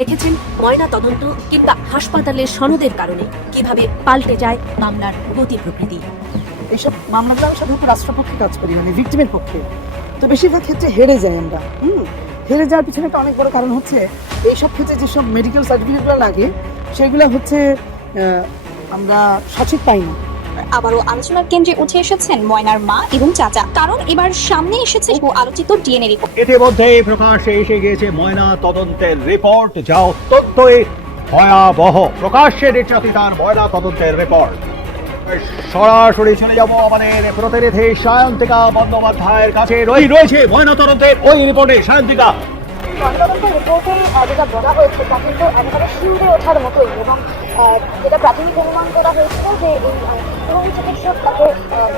দেখেছেন ময়না তদন্ত কিংবা হাসপাতালের সনদের কারণে কীভাবে পাল্টে যায় মামলার গতি প্রকৃতি। এইসব মামলাগুলো আমি সাধারণত রাষ্ট্রপক্ষে কাজ করি মানে ভিক্টিমের পক্ষে। তো বেশিরভাগ ক্ষেত্রে হেরে যাই আমরা, হুম? হেরে যাওয়ার পিছনে একটা অনেক বড় কারণ হচ্ছে, এইসব ক্ষেত্রে যেসব মেডিকেল সার্টিফিকেটগুলো লাগে, সেগুলো হচ্ছে আমরা সঠিক পাই না আবারও আলোচনার কেন্দ্রে উঠে এসেছেন ময়নার মা এবং চাচা। কারণ এবার সামনে এসেছে বহু আলোচিত ডিএনএ রিপোর্ট ইতিমধ্যেই প্রকাশ্যে এসে গিয়েছে ময়না তদন্তের রিপোর্ট যা অত্যন্তই ভয়াবহ। প্রকাশ্যে নির্যাতিতার ময়না তদন্তের রিপোর্ট সরাসরি চলে যাব আমাদের প্রতিনিধি সায়ন্তিকা বন্দ্যোপাধ্যায়ের কাছে। রই রয়েছে ময়না তদন্তের ওই রিপোর্টে সায়ন্তিকা। ময়নাতদন্ত রিপোর্টে যেটা বলা হয়েছে তা কিন্তু একেবারে শিউরে ওঠার মতোই এবং যেটা প্রাথমিক অনুমান করা হয়েছিল যে এই এবং চিকিৎসক তাকে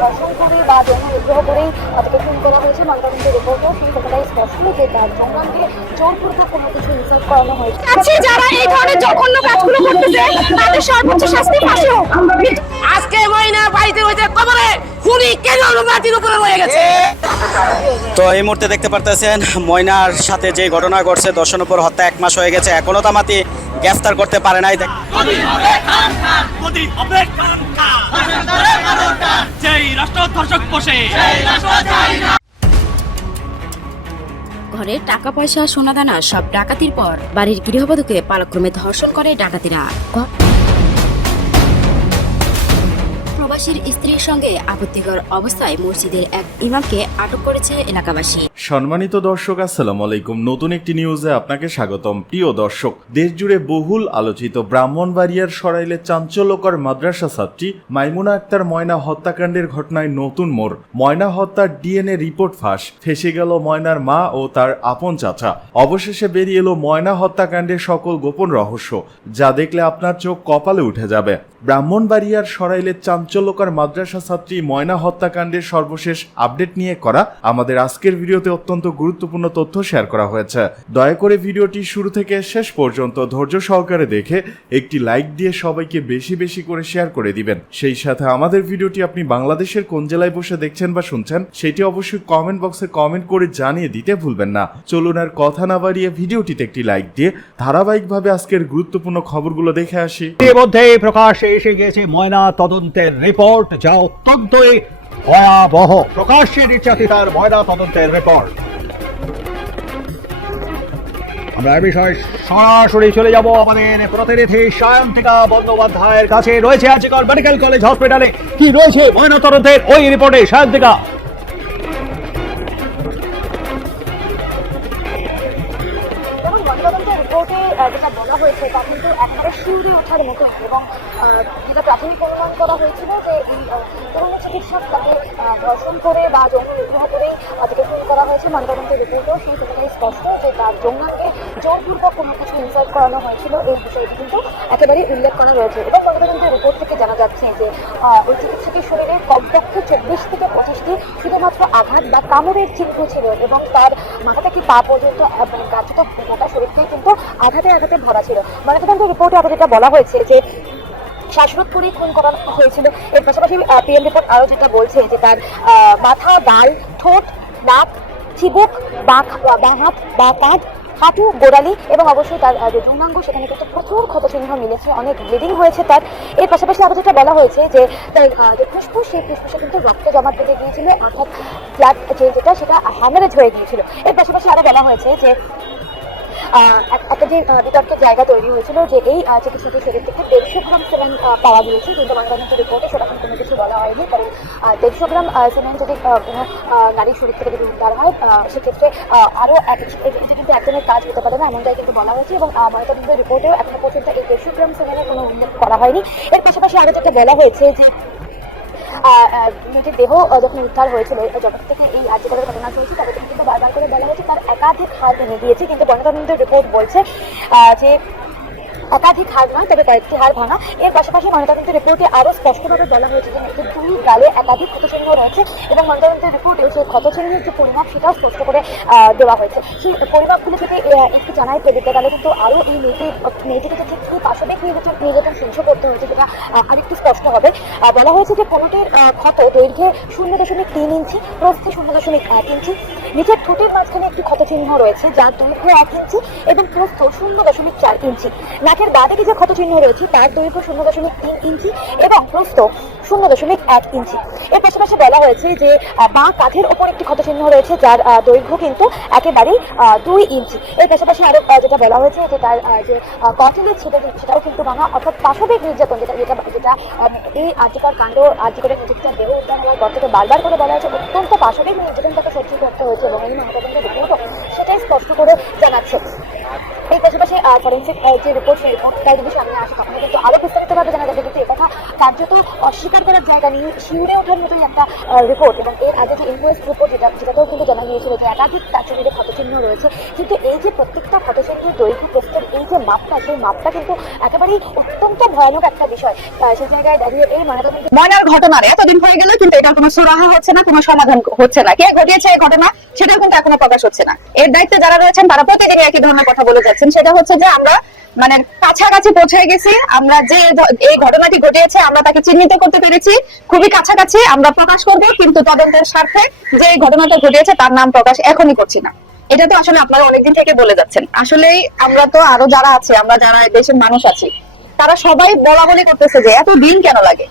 দর্শন ধর্ষণ করে বা যৌন বিগ্রহ করেই তাকে খুন করা হয়েছে ময়নাতদন্ত রিপোর্টও সেই কথাটাই স্পষ্ট যে তার যৌনাঙ্গে জোরপূর্বক কোনো কিছু ইনসার্ট করানো হয়েছে। আছে যারা এই ধরনের জঘন্য কাজগুলো করতেছে তাদের সর্বোচ্চ শাস্তি ফাঁসি হোক। আজকে ময়না বাড়িতে হয়েছে কবরে। খুনি কেন মাটির উপরে রয়ে গেছে? তো এই মুহূর্তে দেখতে পারতেছেন ময়নার সাথে যে ঘটনা ঘটছে দর্শন উপর হত্যা এক মাস হয়ে গেছে এখনও তামাতি গ্রেফতার করতে পারে নাই। ঘরে টাকা পয়সা সোনাদানা সব ডাকাতির পর বাড়ির গৃহবধূকে পালক্রমে ধর্ষণ করে ডাকাতিরা। প্রবাসীর স্ত্রীর সঙ্গে আপত্তিকর অবস্থায় মসজিদের এক ইমামকে আটক করেছে এলাকাবাসী। সম্মানিত দর্শক, আসসালামু আলাইকুম। নতুন একটি নিউজে আপনাকে স্বাগতম। প্রিয় দর্শক দেশ জুড়ে বহুল আলোচিত ব্রাহ্মণবাড়িয়ার সরাইলে চাঞ্চল্যকর মাদ্রাসা ছাত্রী মাইমুনা আক্তার ময়না হত্যাকাণ্ডের ঘটনায় নতুন মোড়। ময়না হত্যার ডিএনএ রিপোর্ট ফাঁস, ফেসে গেল ময়নার মা ও তার আপন চাচা। অবশেষে বেরিয়ে এলো ময়না হত্যাকাণ্ডের সকল গোপন রহস্য, যা দেখলে আপনার চোখ কপালে উঠে যাবে। ব্রাহ্মণবাড়িয়ার সরাইলের চাঞ্চল্যকর মাদ্রাসা ছাত্রী ময়না হত্যাকাণ্ডের সর্বশেষ আপডেট নিয়ে করা আমাদের আজকের ভিডিওতে অত্যন্ত গুরুত্বপূর্ণ তথ্য শেয়ার করা হয়েছে। দয়া করে ভিডিওটি শুরু থেকে শেষ পর্যন্ত ধৈর্য সহকারে দেখে একটি লাইক দিয়ে সবাইকে বেশি বেশি করে শেয়ার করে দিবেন। সেই সাথে আমাদের ভিডিওটি আপনি বাংলাদেশের কোন জেলায় বসে দেখছেন বা শুনছেন, সেটি অবশ্যই কমেন্ট বক্সে কমেন্ট করে জানিয়ে দিতে ভুলবেন না। চলুন আর কথা না বাড়িয়ে ভিডিওটিতে একটি লাইক দিয়ে ধারাবাহিকভাবে আজকের গুরুত্বপূর্ণ খবরগুলো দেখে আসি। ইতিমধ্যেই প্রকাশ্যে এসে গিয়েছে ময়না তদন্তের রিপোর্ট, যা অত্যন্তই ভয়াবহ। প্রকাশ্যে নির্যাতিতার ময়না তদন্তের রেকর্ড আমরা এ বিষয়ে সরাসরি চলে যাব আমাদের প্রতিনিধি সায়ন্তিকা বন্দ্যোপাধ্যায়ের কাছে। রয়েছে আজকাল মেডিকেল কলেজ হসপিটালে কি রয়েছে? ময়না তদন্তের ওই রিপোর্টে সায়ন্তিকা। ওঠার মুখে এবং যেটা প্রাথমিক অনুমান করা হয়েছিল যে এই আহ, চিকিৎসক তাকে ধর্ষণ করে বা যৌন বিগ্রহ করেই তাকে করা হয়েছে ময়নাতদন্ত রিপোর্টেও সেই সেখানে স্পষ্ট যে তার যৌনাঙ্গে জোরপূর্বক কোনো কিছু ইনসাল্ট করানো হয়েছিল এই বিষয়টি কিন্তু একেবারেই উল্লেখ করা রয়েছে এবং ময়নাতদন্ত রিপোর্ট থেকে জানা যাচ্ছে যে ওই চিকিৎসকের শরীরে কমপক্ষে চব্বিশ থেকে পঁচিশটি শুধুমাত্র আঘাত বা কামড়ের চিহ্ন ছিল এবং তার মাথা থেকে পা পর্যন্ত মানে কার্যত গোটা শরীরটাই কিন্তু আঘাতে আঘাতে ভরা ছিল। ময়নাতদন্ত রিপোর্টে আবার যেটা বলা হয়েছে যে শ্বাসরোধ করে খুন করা হয়েছিল। এর পাশাপাশি পিএম রিপোর্ট আরও যেটা বলছে যে তার মাথা, গাল, ঠোঁট, নাক, চিবুক, বাঁক, বা হাত, বা কাঁধ হাঁটু গোড়ালি এবং অবশ্যই তার যে যৌনাঙ্গ সেখানে কিন্তু প্রচুর ক্ষতচিহ্ন মিলেছে, অনেক ব্লিডিং হয়েছে তার। এর পাশাপাশি আরও যেটা বলা হয়েছে যে, তার যে ফুসফুস, সেই ফুসফুসে কিন্তু রক্ত জমা বেঁধে গিয়েছিল, অর্থাৎ ব্লাড যে যেটা, সেটা হ্যামারেজ হয়ে গিয়েছিল। এর পাশাপাশি আরও বলা হয়েছে যে একটা যে বিতর্কের জায়গা তৈরি হয়েছিল যে এই চিকিৎসকের শরীর থেকে দেড়শো গ্রাম সিমেন্ট পাওয়া গিয়েছে। কিন্তু ময়নাতদন্ত রিপোর্টে সেরকম কোনো কিছু বলা হয়নি। কারণ দেড়শো গ্রাম সিমেন্ট যদি কোনো নারীর শরীর থেকে যদি উদ্ধার হয় সেক্ষেত্রে আরও এটা কিন্তু একজনের কাজ হতে পারে না এমনটাই কিন্তু বলা হয়েছে। এবং আহ, রিপোর্টেও এখনও পর্যন্ত এই দেড়শো গ্রাম সিমেন্টের কোনো উল্লেখ করা হয়নি। এর পাশাপাশি আরও যেটা বলা হয়েছে যে মেয়েটির দেহ যখন উদ্ধার হয়েছিল যখন থেকে এই আর্যকরের ঘটনা চলছে তাদের কিন্তু বারবার করে বলা হয়েছে, তার একাধিক হাত ভেঙে গিয়েছে কিন্তু গণতন্ত্রের রিপোর্ট বলছে যে একাধিক হাড় নয় তবে কয়েকটি হাড় ভাঙা এর পাশাপাশি ময়নাতদন্তের রিপোর্টে আরও স্পষ্টভাবে বলা হয়েছে যে মেয়েটির দুই গালে একাধিক ক্ষতচিহ্ন রয়েছে এবং ময়নাতদন্তের রিপোর্টেও সেই ক্ষতচিহ্নের যে পরিমাপ সেটাও স্পষ্ট করে দেওয়া হয়েছে। সেই পরিমাপগুলো আহ, একটু জানাই প্রদীপ্ত তাহলে কিন্তু আরও এই মেয়েটির মেয়েটিকে ঠিক কি পাশবিক নির্যাতন নির্যাতন সহ্য করতে হয়েছে আহ, আরেকটু স্পষ্ট হবে। বলা হয়েছে যে কোনোটির ক্ষত দৈর্ঘ্যে শূন্য দশমিক তিন ইঞ্চি প্রস্থে শূন্য দশমিক এক ইঞ্চি নিচের ঠোঁটের মাঝখানে একটি ক্ষত চিহ্ন রয়েছে, যার দৈর্ঘ্য এক ইঞ্চি এবং প্রস্থ শূন্য দশমিক চার ইঞ্চি। নাকের বাঁদিকে যে ক্ষত চিহ্ন রয়েছে, তার দৈর্ঘ্য শূন্য দশমিক তিন ইঞ্চি এবং প্রস্থ শূন্য দশমিক এক ইঞ্চি। এর পাশাপাশি বলা হয়েছে যে বাঁ কাঁধের ওপর একটি ক্ষত চিহ্ন রয়েছে যার দৈর্ঘ্য কিন্তু একেবারেই দুই ইঞ্চি। এর পাশাপাশি আরও যেটা বলা হয়েছে যে তার যে কটেলের ছিল সেটাও কিন্তু ভাঙা, অর্থাৎ পাশবিক নির্যাতন যেটা যেটা যেটা এই আর্যিকর কাণ্ড আর্যিকরের নিযুক্ত দেহ উদ্যান হওয়ার পর থেকে বারবার করে বলা হয়েছে, অত্যন্ত পাশবিক নির্যাতন তাকে সহ্য করতে হয়েছে এবং এই রিপোর্টও সেটাই স্পষ্ট করে জানাচ্ছে। এই পাশাপাশি ফরেন্সিক যে রিপোর্ট সেই রিপোর্টটা যদি সামনে আসে তখন কিন্তু আরও বিস্তারিতভাবে জানা যাবে কিন্তু একথা কার্যত অস্বীকার করার জায়গা নিয়ে শিউরে ওঠার মতোই একটা রিপোর্ট এবং এর আগে যে ইনকোয়েস্ট রিপোর্ট যেটা যেটাতেও কিন্তু জানা গিয়েছিল যে একাধিক শরীরে ক্ষতচিহ্ন রয়েছে। কিন্তু এই যে প্রত্যেকটা ক্ষতচিহ্নের দৈর্ঘ্য প্রস্তুত এই যে মাপটা, সেই মাপটা কিন্তু একেবারেই অত্যন্ত ভয়ানক একটা বিষয়। সেই জায়গায় দাঁড়িয়ে এই ময়নার ঘটনার এতদিন হয়ে গেল কিন্তু কোনো হচ্ছে না, কোনো সমাধান হচ্ছে না। কে ঘটিয়েছে এই ঘটনা, সেটাও কিন্তু এখনও প্রকাশ হচ্ছে না। এর দায়িত্বে যারা রয়েছেন, তারা প্রতিদিন একই ধরনের কথা বলে যাচ্ছেন। সেটা হচ্ছে যে আমরা মানে কাছাকাছি পৌঁছে গেছি, আমরা যে এই ঘটনাটি ঘটিয়েছে, আমরা তাকে চিহ্নিত করতে পেরেছি, খুবই কাছাকাছি আমরা প্রকাশ করব, কিন্তু তদন্তের স্বার্থে যে ঘটনাটা ঘটিয়েছে, তার নাম প্রকাশ এখনই করছি না। এটা তো আসলে আপনারা অনেকদিন থেকে বলে যাচ্ছেন। আসলে আমরা তো আরও যারা আছে, আমরা যারা দেশের মানুষ আছি, তারা সবাই বলা বলি করতেছে যে এত দিন কেন লাগে?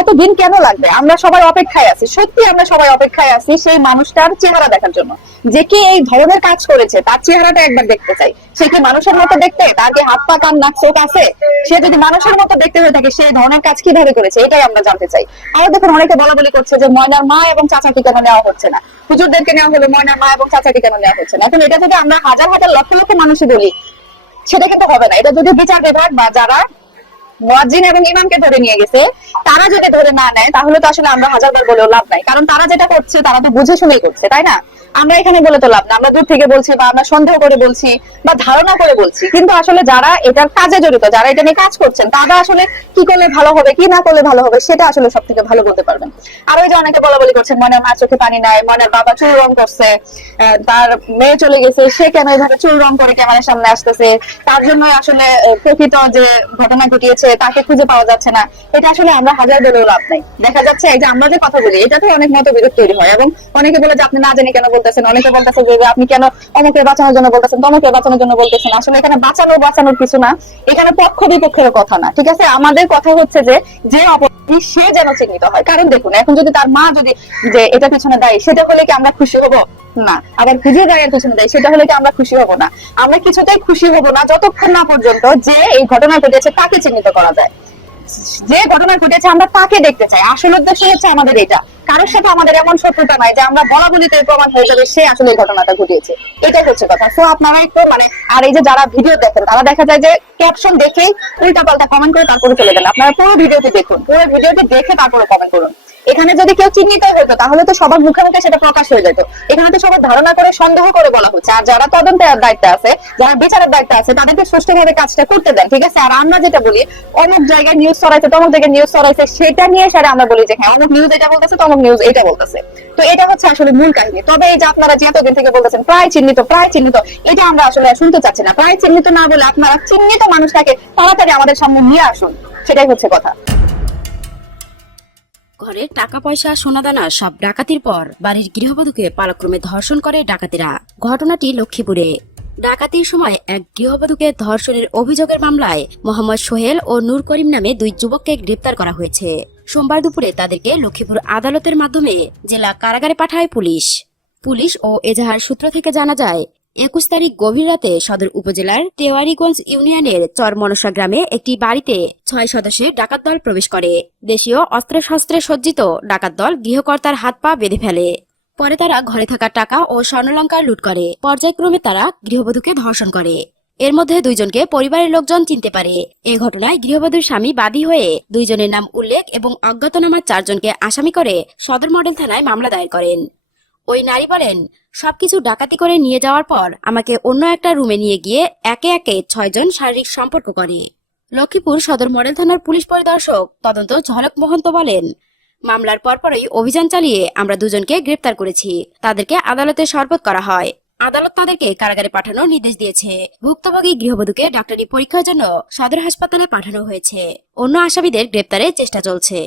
এত দিন কেন লাগবে? আমরা সবাই অপেক্ষায় আছি। সত্যি আমরা সবাই অপেক্ষায় আছি সেই মানুষটার চেহারা দেখার জন্য। যে কি এই ধরনের কাজ করেছে, তার চেহারাটা একবার দেখতে চাই। সে কি মানুষের মতো দেখতে? তার কি হাত পা কান, নাক, চোখ আছে? সে যদি মানুষের মতো দেখতে হয়ে থাকে সেই ধরনের কাজ কীভাবে করেছে? এটাই আমরা জানতে চাই। আর দেখুন, অনেকে বলা বলি করছে যে ময়নার মা এবং চাচা চাচাকে কেন নেওয়া হচ্ছে না? হুজুরদেরকে নেওয়া হলো ময়নার মা এবং চাচাকে কেন নেওয়া হচ্ছে না? এখন এটা যদি আমরা হাজার হাজার লক্ষ লক্ষ মানুষই বলি, সেটা কিন্তু হবে না। এটা যদি বিচার বিভাগ বা যারা মুয়াজ্জিন এবং ইমামকে ধরে নিয়ে গেছে। তারা যদি ধরে না নেয়, তাহলে তো আসলে আমরা হাজারবার বলেও লাভ নাই। কারণ তারা যেটা করছে, তারা তো বুঝে শুনেই করছে, তাই না? আমরা এখানে বলে তো লাভ না। আমরা দূর থেকে বলছি বা আমরা সন্দেহ করে বলছি বা ধারণা করে বলছি। কিন্তু আসলে যারা এটার কাজে জড়িত, যারা এটা নিয়ে কাজ করছেন, তারা আসলে কি করলে ভালো হবে, কি না করলে ভালো হবে, সেটা আসলে সব থেকে ভালো বলতে পারবেন। আর ওই যে অনেকে বলা বলি করছেন মনের মা চোখে পানি নাই মনের বাবা চুল রং করছে তার মেয়ে চলে গেছে, সে কেন এইভাবে চুল রং করে ক্যামেরার সামনে আসতেছে? তার জন্য আসলে প্রকৃত যে ঘটনা ঘটিয়েছে, তাকে খুঁজে পাওয়া যাচ্ছে না। এটা আসলে আমরা হাজার বলেও লাভ নাই। দেখা যাচ্ছে এই যে আমরা যে কথা বলি এটাতে অনেক মতবিরোধ তৈরি হয় এবং অনেকে বলে যে আপনি না জেনে কেন বলতেছেন, অনেকে বলতেছে যে আপনি কেন অমুকে বাঁচানোর জন্য বলতেছেন তমুকে বাঁচানোর জন্য বলতেছেন। আসলে এখানে বাঁচানো, বাঁচানোর কিছু না, এখানে পক্ষ বিপক্ষের কথা না, ঠিক আছে? আমাদের কথা হচ্ছে যে যে অপরাধী, সে যেন চিহ্নিত হয়। কারণ দেখুন, এখন যদি তার মা যদি, যে এটা পিছনে সেটা হলে কি আমরা খুশি হব? না। আবার পিছনে দেয় সেটা হলে কি আমরা খুশি হব না? আমরা কিছুতেই খুশি হব না, যতক্ষণ না পর্যন্ত যে এই ঘটনা ঘটেছে, তাকে চিহ্নিত করা যায়। যে ঘটনা ঘটেছে, আমরা তাকে দেখতে চাই। আসল উদ্দেশ্য হচ্ছে আমাদের এটা। কারোর সাথে আমাদের এমন শত্রুতা নাই যে আমরা বলা বলিতে প্রমাণ হয়ে যাবে, সে আসলে এই ঘটনাটা ঘটিয়েছে। এটাই হচ্ছে কথা। সো আপনারা একটু মানে আর এই যে যারা ভিডিও দেখেন, তারা দেখা যায় যে ক্যাপশন দেখেই উল্টা পাল্টা কমেন্ট করে তারপরে চলে গেলেন আপনারা পুরো ভিডিওটি দেখুন। পুরো ভিডিওটি দেখে তারপরে কমেন্ট করুন। এখানে যদি কেউ চিহ্নিত হতো তাহলে তো সবার মুখে মুখে সেটা প্রকাশ হয়ে যেত। এখানে তো সবার ধারণা করে, সন্দেহ করে বলা হচ্ছে। আর যারা তদন্তের দায়িত্বে আছে, যারা বিচারের দায়িত্বে আছে, তাদেরকে সুষ্ঠুভাবে কাজটা করতে দেন, ঠিক আছে? আর আমরা যেটা বলি অমুক জায়গায় নিউজ ছড়াইছে, তমুক জায়গায় নিউজ ছড়াইছে, সেটা নিয়ে সেটা আমরা বলি যে হ্যাঁ অমুক নিউজ এটা বলতেছে, তমুক নিউজ এটা বলতেছে। তো এটা হচ্ছে আসলে মূল কাহিনী। তবে এই যে আপনারা যে এতদিন থেকে বলতেছেন, প্রায় চিহ্নিত প্রায় চিহ্নিত, এটা আমরা আসলে শুনতে চাচ্ছি না। প্রায় চিহ্নিত না বলে আপনারা চিহ্নিত মানুষটাকে তাড়াতাড়ি আমাদের সামনে নিয়ে আসুন। সেটাই হচ্ছে কথা। ঘরে টাকা পয়সা সোনাদানা সব ডাকাতির পর বাড়ির গৃহবধূকে পালক্রমে ধর্ষণ করে ডাকাতিরা। ঘটনাটি লক্ষ্মীপুরে। ডাকাতির সময় এক গৃহবধূকে ধর্ষণের অভিযোগের মামলায় মোহাম্মদ সোহেল ও নূর করিম নামে দুই যুবককে গ্রেপ্তার করা হয়েছে। সোমবার দুপুরে তাদেরকে লক্ষ্মীপুর আদালতের মাধ্যমে জেলা কারাগারে পাঠায় পুলিশ। পুলিশ ও এজাহার সূত্র থেকে জানা যায় একুশ তারিখ গভীর রাতে সদর উপজেলার তেওয়ারিগঞ্জ ইউনিয়নের চরমনসা গ্রামে একটি বাড়িতে ছয় সদস্যের ডাকাত দল প্রবেশ করে। দেশীয় অস্ত্রশস্ত্রে সজ্জিত ডাকাত দল গৃহকর্তার হাত পা বেঁধে ফেলে। পরে তারা ঘরে থাকা টাকা ও স্বর্ণলঙ্কার লুট করে। পর্যায়ক্রমে তারা গৃহবধূকে ধর্ষণ করে। এর মধ্যে দুইজনকে পরিবারের লোকজন চিনতে পারে। এ ঘটনায় গৃহবধূর স্বামী বাদী হয়ে দুইজনের নাম উল্লেখ এবং অজ্ঞাতনামা চারজনকে আসামি করে সদর মডেল থানায় মামলা দায়ের করেন। ওই নারী বলেন, সবকিছু ডাকাতি করে নিয়ে যাওয়ার পর আমাকে অন্য একটা রুমে নিয়ে গিয়ে একে একে ছয়জন শারীরিক সম্পর্ক করে। লক্ষ্মীপুর সদর মডেল থানার পুলিশ পরিদর্শক তদন্ত ঝলক মহন্ত বলেন, মামলার পরপরই অভিযান চালিয়ে আমরা দুজনকে গ্রেপ্তার করেছি। তাদেরকে আদালতে শরবত করা হয়। আদালত তাদেরকে কারাগারে পাঠানোর নির্দেশ দিয়েছে। ভুক্তভোগী গৃহবধূকে ডাক্তারি পরীক্ষার জন্য সদর হাসপাতালে পাঠানো হয়েছে। অন্য আসামিদের গ্রেপ্তারের চেষ্টা চলছে।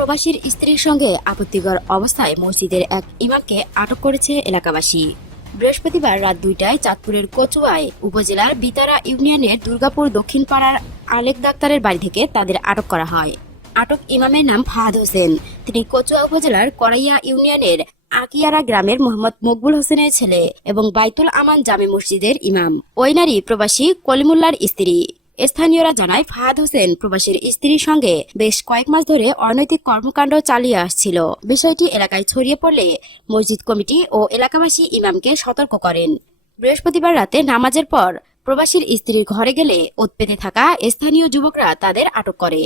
প্রবাসীর স্ত্রীর সঙ্গে আপত্তিকর অবস্থায় মসজিদের এক ইমামকে আটক করেছে এলাকাবাসী। বৃহস্পতিবার রাত দুইটায় চাঁদপুরের কচুয়ায় উপজেলার বিতারা ইউনিয়নের দুর্গাপুর দক্ষিণ পাড়ার আলেক ডাক্তারের বাড়ি থেকে তাদের আটক করা হয়। আটক ইমামের নাম ফাহাদ হোসেন। তিনি কচুয়া উপজেলার করাইয়া ইউনিয়নের আকিয়ারা গ্রামের মোহাম্মদ মকবুল হোসেনের ছেলে এবং বাইতুল আমান জামে মসজিদের ইমাম। ওই নারী প্রবাসী কলিমুল্লার স্ত্রী। স্থানীয়রা জানায়, ফাহাদ হোসেন প্রবাসীর স্ত্রীর সঙ্গে বেশ কয়েক মাস ধরে অনৈতিক কর্মকাণ্ড চালিয়ে আসছিল। বিষয়টি এলাকায় ছড়িয়ে পড়লে মসজিদ কমিটি ও এলাকাবাসী ইমামকে সতর্ক করেন। বৃহস্পতিবার রাতে নামাজের পর প্রবাসীর স্ত্রীর ঘরে গেলে উৎপেতে থাকা স্থানীয় যুবকরা তাদের আটক করে।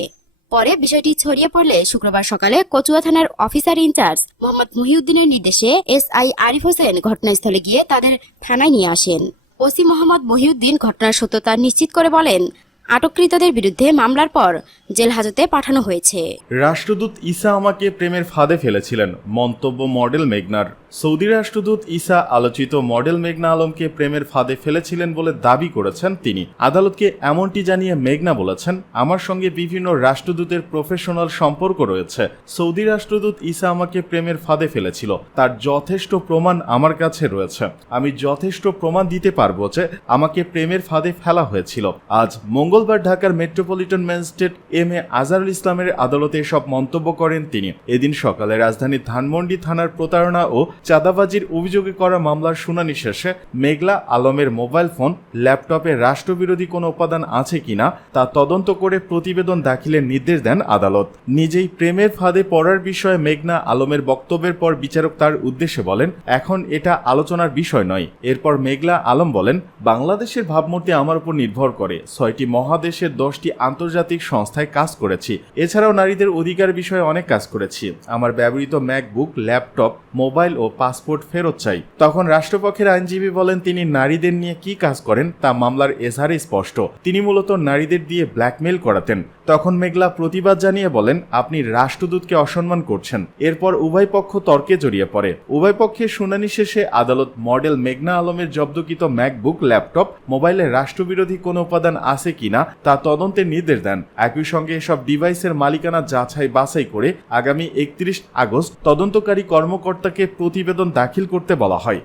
পরে বিষয়টি ছড়িয়ে পড়লে শুক্রবার সকালে কচুয়া থানার অফিসার ইনচার্জ মোহাম্মদ মহিউদ্দিনের নির্দেশে এস আই আরিফ হোসেন ঘটনাস্থলে গিয়ে তাদের থানায় নিয়ে আসেন। ওসি মোহাম্মদ মহিউদ্দিন ঘটনার সত্যতা নিশ্চিত করে বলেন আটককৃতদের বিরুদ্ধে মামলার পর জেল হাজতে পাঠানো হয়েছে। রাষ্ট্রদূত ইসা আমাকে প্রেমের ফাঁদে ফেলেছিলেন, মন্তব্য মডেল মেঘনার। সৌদি রাষ্ট্রদূত ঈসা আলোচিত মডেল মেঘনা আলমকে প্রেমের ফাঁদে ফেলেছিলেন বলে দাবি করেছেন তিনি। আদালতকে এমনটি জানিয়ে মেঘনা বলেছেন, আমার সঙ্গে বিভিন্ন রাষ্ট্রদূতের প্রফেশনাল সম্পর্ক রয়েছে। সৌদি রাষ্ট্রদূত ঈসা আমাকে প্রেমের ফাঁদে ফেলেছিল। তার যথেষ্ট প্রমাণ আমার কাছে রয়েছে। আমি যথেষ্ট প্রমাণ দিতে পারব যে আমাকে প্রেমের ফাঁদে ফেলা হয়েছিল। আজ মঙ্গলবার ঢাকার metropolitan magistrate M A Azarul ইসলামের আদালতে সব মন্তব্য করেন তিনি। এদিন সকালে রাজধানীর ধানমন্ডি থানার প্রতারণা ও চাঁদাবাজির অভিযোগে করা মামলার শুনানি শেষে মেঘলা আলমের মোবাইল ফোন, ল্যাপটপে রাষ্ট্রবিরোধী কোনো উপাদান আছে কিনা তা তদন্ত করে প্রতিবেদন দাখিলের নির্দেশ দেন আদালত। নিজেই প্রেমের ফাঁদে পড়ার বিষয়ে মেঘনা আলমের বক্তব্যের পর বিচারক তার উদ্দেশ্যে বলেন, এখন এটা আলোচনার বিষয় নয়। এরপর মেঘলা আলম বলেন, বাংলাদেশের ভাবমূর্তি আমার উপর নির্ভর করে। ছয়টি মহাদেশের দশটি আন্তর্জাতিক সংস্থায় কাজ করেছি। এছাড়াও নারীদের অধিকার বিষয়ে অনেক কাজ করেছি। আমার ব্যবহৃত ম্যাকবুক, ল্যাপটপ, মোবাইল ও পাসপোর্ট ফেরত চাই। তখন রাষ্ট্রপক্ষের আইনজীবী বলেন, তিনি নারীদের নিয়ে কি কাজ করেন তা মামলার এজাহারে স্পষ্ট। তিনি মূলত নারীদের দিয়ে ব্ল্যাকমেল করাতেন। তখন মেঘলা প্রতিবাদ জানিয়ে বলেন, আপনি রাষ্ট্রদূতকে অসম্মান করছেন। এরপর উভয় পক্ষ তর্কে জড়িয়ে পড়ে। উভয় পক্ষের শুনানি শেষে আদালত মডেল মেঘনা আলমের জব্দকৃত ম্যাকবুক ল্যাপটপ, মোবাইলে রাষ্ট্রবিরোধী কোনো উপাদান আছে কিনা তা তদন্তের নির্দেশ দেন। একই সঙ্গে এসব ডিভাইসের মালিকানা যাচাই বাছাই করে আগামী একত্রিশ আগস্ট তদন্তকারী কর্মকর্তাকে প্রতিবেদন দাখিল করতে বলা হয়।